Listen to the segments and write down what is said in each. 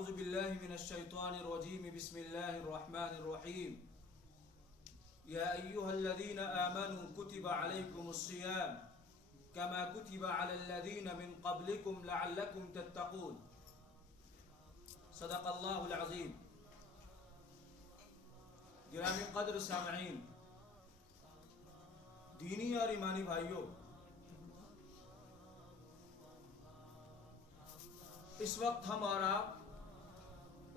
أعوذ بالله من الشيطان الرجيم بسم الله الرحمن الرحيم يا أيها الذين آمنوا كتب عليكم الصيام كما كتب على الذين من قبلكم لعلكم تتقون صدق الله العظيم. گرامی قدر سامعین، دینی اور ایمانی بھائیوں، اس وقت ہم اور آپ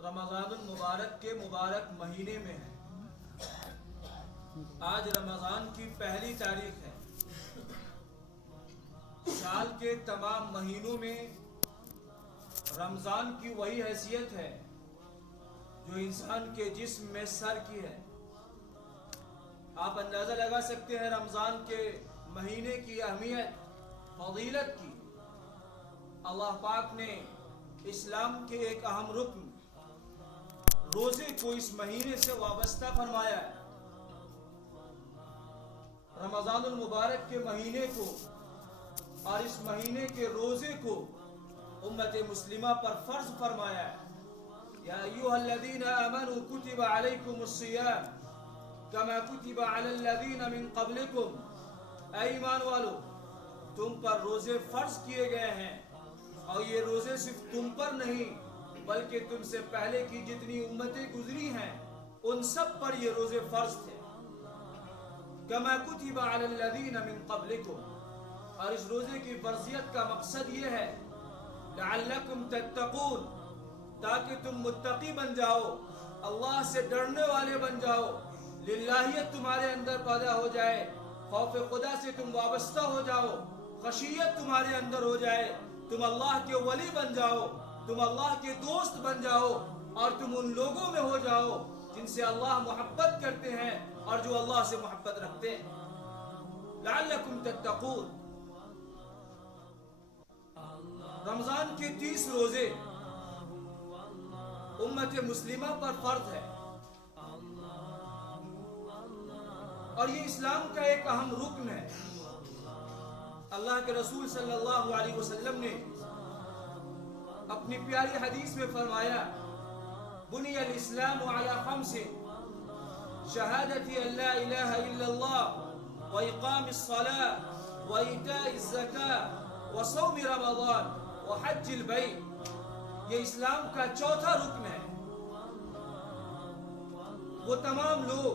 رمضان المبارک کے مبارک مہینے میں ہیں. آج رمضان کی پہلی تاریخ ہے. سال کے تمام مہینوں میں رمضان کی وہی حیثیت ہے جو انسان کے جسم میں سر کی ہے. آپ اندازہ لگا سکتے ہیں رمضان کے مہینے کی اہمیت، فضیلت کی. اللہ پاک نے اسلام کے ایک اہم رکن روزے کو اس مہینے سے وابستہ فرمایا ہے. رمضان المبارک کے مہینے کو اور اس مہینے کے روزے کو امت مسلمہ پر فرض فرمایا ہے. یا ایھا الذین آمنوا کتب علیکم الصیام کما کتب علی الذین من قبلکم. اے ایمان والو، تم پر روزے فرض کیے گئے ہیں، اور یہ روزے صرف تم پر نہیں بلکہ تم سے پہلے کی جتنی امتیں گزری ہیں ان سب پر یہ روزے فرض تھے. کما کتب علی الذین من قبلکم. اور اس روزے کی فرضیت کا مقصد یہ ہے لعلکم تتقون، تاکہ تم متقی بن جاؤ، اللہ سے ڈرنے والے بن جاؤ، للہیت تمہارے اندر پیدا ہو جائے، خوف خدا سے تم وابستہ ہو جاؤ، خشیت تمہارے اندر ہو جائے، تم اللہ کے ولی بن جاؤ، تم اللہ کے دوست بن جاؤ، اور تم ان لوگوں میں ہو جاؤ جن سے اللہ محبت کرتے ہیں اور جو اللہ سے محبت رکھتے ہیں. لعلکم تتقون. رمضان کے 30 روزے امت مسلمہ پر فرض ہے، اور یہ اسلام کا ایک اہم رکن ہے. اللہ کے رسول صلی اللہ علیہ وسلم نے اپنی پیاری حدیث میں فرمایا بنی الاسلام علی خمس شہادت ان لا الہ الا اللہ واقام الصلاة وایتاء الزکاة وصوم رمضان وحج البیت. یہ اسلام کا چوتھا رکن ہے. وہ تمام لوگ،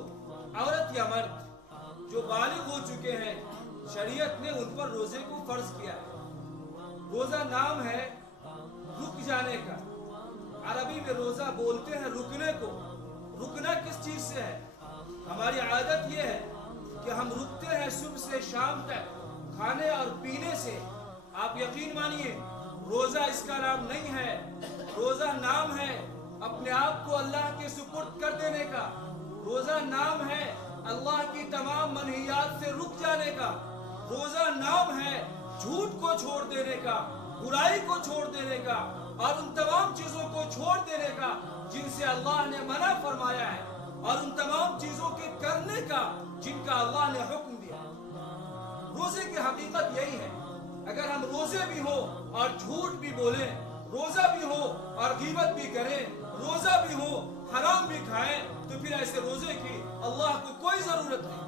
عورت یا مرد، جو بالغ ہو چکے ہیں، شریعت نے ان پر روزے کو فرض کیا ہے. روزہ نام ہے رک جانے کا. عربی میں روزہ بولتے ہیں رکنے کو. رکنا کس چیز سے ہے؟ ہماری عادت یہ ہے کہ ہم رکتے ہیں صبح سے شام تک کھانے اور پینے سے. آپ یقین مانیے روزہ اس کا نام نہیں ہے. روزہ نام ہے اپنے آپ کو اللہ کے سپرد کر دینے کا. روزہ نام ہے اللہ کی تمام منہیات سے رک جانے کا. روزہ نام ہے جھوٹ کو چھوڑ دینے کا، برائی کو چھوڑ دینے کا، اور ان تمام چیزوں کو چھوڑ دینے کا جن سے اللہ نے منع فرمایا ہے، اور ان تمام چیزوں کے کرنے کا جن کا اللہ نے حکم دیا. روزے کی حقیقت یہی ہے. اگر ہم روزے بھی ہو اور جھوٹ بھی بولیں، روزہ بھی ہو اور غیبت بھی کریں، روزہ بھی ہو حرام بھی کھائیں، تو پھر ایسے روزے کی اللہ کو کوئی ضرورت نہیں.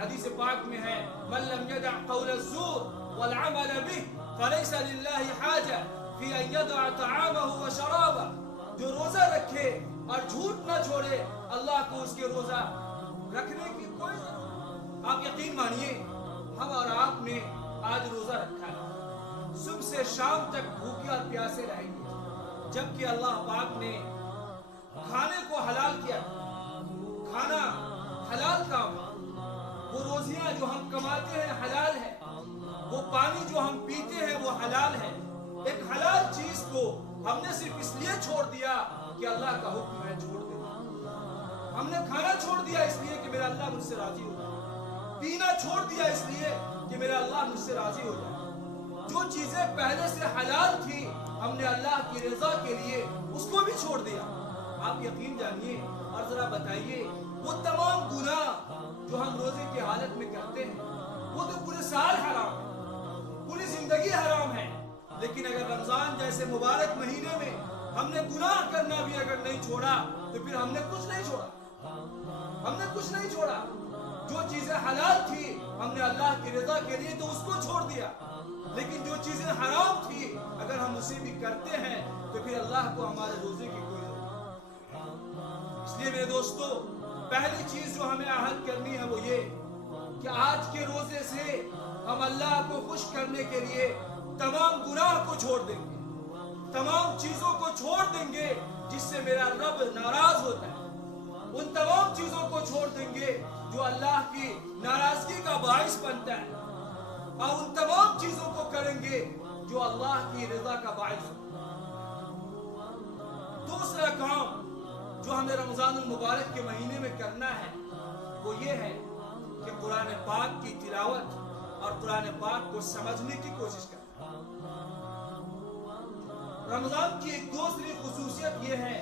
حدیث پاک میں ہے من لم يدع قول الزور والعمل به فليس لله حاجة في ان يدع طعامه وشرابه. جو روزہ رکھے اور جھوٹ نہ چھوڑے، اللہ کو اس کے روزہ رکھنے کی کوئی ضرورت نہیں. آپ یقین مانیے ہم اور آپ نے آج روزہ رکھا ہے، صبح سے شام تک بھوکے اور پیاسے رہیں گے، جبکہ اللہ پاک نے کھانے کو حلال کیا. کھانا حلال کام ہے. وہ روزیاں جو ہم کماتے ہیں حلال ہے. وہ پانی جو ہم پیتے ہیں وہ حلال ہے. ایک حلال چیز کو ہم نے صرف اس لیے چھوڑ دیا کہ اللہ کا حکم ہے چھوڑ دے. ہم نے کھانا چھوڑ دیا اس لیے کہ میرا اللہ مجھ سے راضی ہو جائے. پینا چھوڑ دیا اس لیے کہ میرا اللہ مجھ سے راضی ہو جائے. جو چیزیں پہلے سے حلال تھی ہم نے اللہ کی رضا کے لیے اس کو بھی چھوڑ دیا. آپ یقین جانیے اور ذرا بتائیے وہ تمام گناہ جو ہم روزے کی حالت میں کرتے ہیں وہ تو پورے سال حرام ہے، پوری زندگی حرام ہے. لیکن اگر رمضان جیسے مبارک مہینے میں ہم نے گناہ کرنا بھی اگر نہیں چھوڑا تو پھر ہم نے کچھ نہیں چھوڑا. ہم نے کچھ نہیں چھوڑا. جو چیزیں حلال تھی ہم نے اللہ کی رضا کے لیے تو اس کو چھوڑ دیا, لیکن جو چیزیں حرام تھی اگر ہم اسے بھی کرتے ہیں تو پھر اللہ کو ہمارے روزے کی کوئی ضرورت نہیں. اس لیے میرے دوستو, پہلی چیز جو ہمیں عہد کرنی ہے وہ یہ کہ آج کے روزے سے ہم اللہ کو خوش کرنے کے لیے تمام گناہ کو چھوڑ دیں گے, تمام چیزوں کو چھوڑ دیں گے جس سے میرا رب ناراض ہوتا ہے. ان تمام چیزوں کو چھوڑ دیں گے جو اللہ کی ناراضگی کا باعث بنتا ہے, اور ان تمام چیزوں کو کریں گے جو اللہ کی رضا کا باعث ہوتا ہے. دوسرا کام جو ہمیں رمضان المبارک کے مہینے میں کرنا ہے وہ یہ ہے کہ قرآن پاک کی تلاوت اور قرآن پاک کو سمجھنے کی کوشش کرنا. رمضان کی ایک دوسری خصوصیت یہ ہے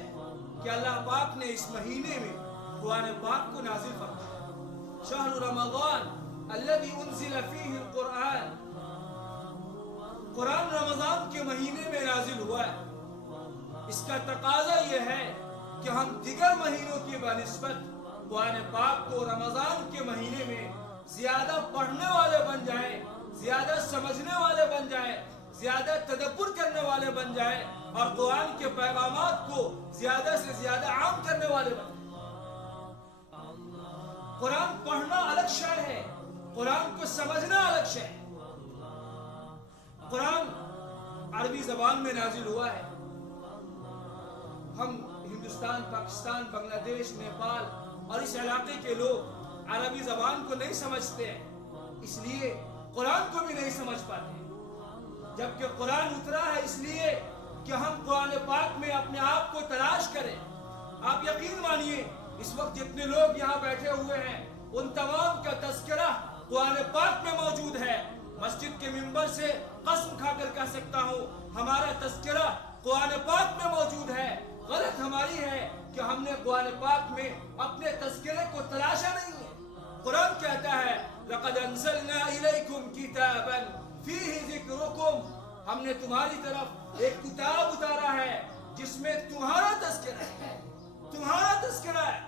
کہ اللہ پاک نے اس مہینے میں قرآن پاک کو نازل فرمایا. شہر رمضان الذی انزل فیہ القرآن, قرآن رمضان کے مہینے میں نازل ہوا ہے. اس کا تقاضا یہ ہے کہ ہم دیگر مہینوں کی بنسبت قرآن پاک کو رمضان کے مہینے میں زیادہ پڑھنے والے بن جائیں, زیادہ سمجھنے والے بن جائیں, زیادہ تدبر کرنے والے بن جائیں, اور قرآن کے پیغامات کو زیادہ سے زیادہ عام کرنے والے بن جائیں. قرآن پڑھنا الگ شے ہے, قرآن کو سمجھنا الگ شے ہے. قرآن عربی زبان میں نازل ہوا ہے. ہم ہندوستان, پاکستان, بنگلہ دیش, نیپال اور اس علاقے کے لوگ عربی زبان کو نہیں سمجھتے ہیں, اس لیے قرآن کو بھی نہیں سمجھ پاتے. جبکہ قرآن اترا ہے اس لیے کہ ہم قرآن پاک میں اپنے آپ کو تلاش کریں. آپ یقین مانیے اس وقت جتنے لوگ یہاں بیٹھے ہوئے ہیں ان تمام کا تذکرہ قرآن پاک میں موجود ہے. مسجد کے منبر سے قسم کھا کر کہہ سکتا ہوں ہمارا تذکرہ قرآن پاک میں موجود ہے. غلط ہماری ہے کہ ہم نے قرآن پاک میں اپنے تذکرے کو تلاشا نہیں ہے. قرآن کہتا ہے لَقَدْ أَنزَلْنَا إِلَيْكُمْ كِتَابًا فِيهِ ذِكْرُكُمْ, ہم نے تمہاری طرف ایک کتاب اتارا ہے جس میں تمہارا تذکرہ ہے, تمہارا تذکرہ ہے.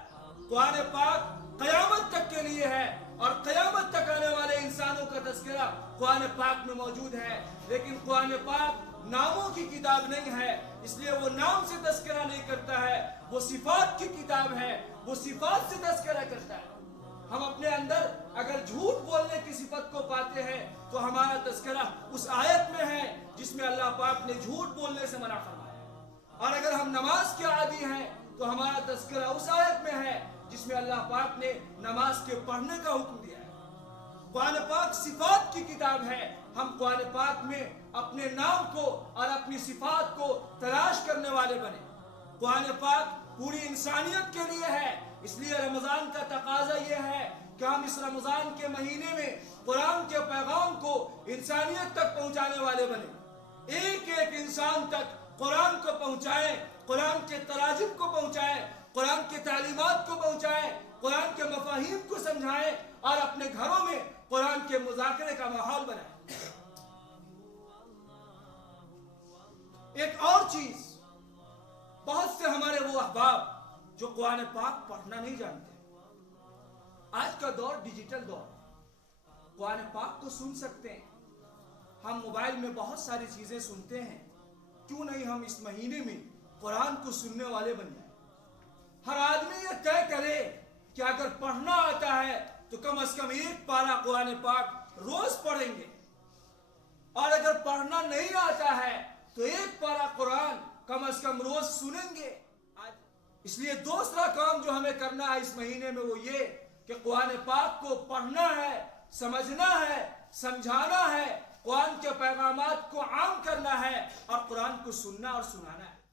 قرآن پاک قیامت تک کے لیے ہے اور قیامت تک آنے والے انسانوں کا تذکرہ قرآن پاک میں موجود ہے. لیکن قرآن پاک ناموں کی کتاب نہیں ہے, اس لیے وہ نام سے تذکرہ نہیں کرتا ہے. وہ صفات کی کتاب ہے, وہ صفات سے تذکرہ کرتا ہے. ہم اپنے اندر اگر جھوٹ بولنے کی صفت کو پاتے ہیں تو ہمارا تذکرہ اس آیت میں ہے جس میں اللہ پاک نے جھوٹ بولنے سے منع فرمایا. اور اگر ہم نماز کے عادی ہیں تو ہمارا تذکرہ اس آیت میں ہے جس میں اللہ پاک نے نماز کے پڑھنے کا حکم دیا ہے. قرآن پاک صفات کی کتاب ہے. ہم قرآن پاک میں اپنے نام کو اور اپنی صفات کو تلاش کرنے والے بنے. قرآن پاک پوری انسانیت کے لیے ہے, اس لیے رمضان کا تقاضا یہ ہے کہ ہم اس رمضان کے مہینے میں قرآن کے پیغام کو انسانیت تک پہنچانے والے بنے. ایک ایک انسان تک قرآن کو پہنچائیں, قرآن کے تراجم کو پہنچائیں, قرآن کے تعلیمات کو پہنچائیں, قرآن کے مفاہیم کو سمجھائیں اور اپنے گھروں میں قرآن کے مذاکرے کا ماحول بنائیں. ایک اور چیز, بہت سے ہمارے وہ احباب جو قرآن پاک پڑھنا نہیں جانتے. آج کا دور ڈیجیٹل دور, قرآن پاک کو سن سکتے ہیں. ہم موبائل میں بہت ساری چیزیں سنتے ہیں, کیوں نہیں ہم اس مہینے میں قرآن کو سننے والے بن جائیں. ہر آدمی یہ طے کرے کہ اگر پڑھنا آتا ہے تو کم از کم ایک پارہ قرآن پاک روز پڑھیں گے, اور اگر پڑھنا نہیں آتا ہے تو ایک پارہ قرآن کم از کم روز سنیں گے. اس لیے دوسرا کام جو ہمیں کرنا ہے اس مہینے میں وہ یہ کہ قرآن پاک کو پڑھنا ہے, سمجھنا ہے, سمجھانا ہے, قرآن کے پیغامات کو عام کرنا ہے اور قرآن کو سننا اور سنانا ہے.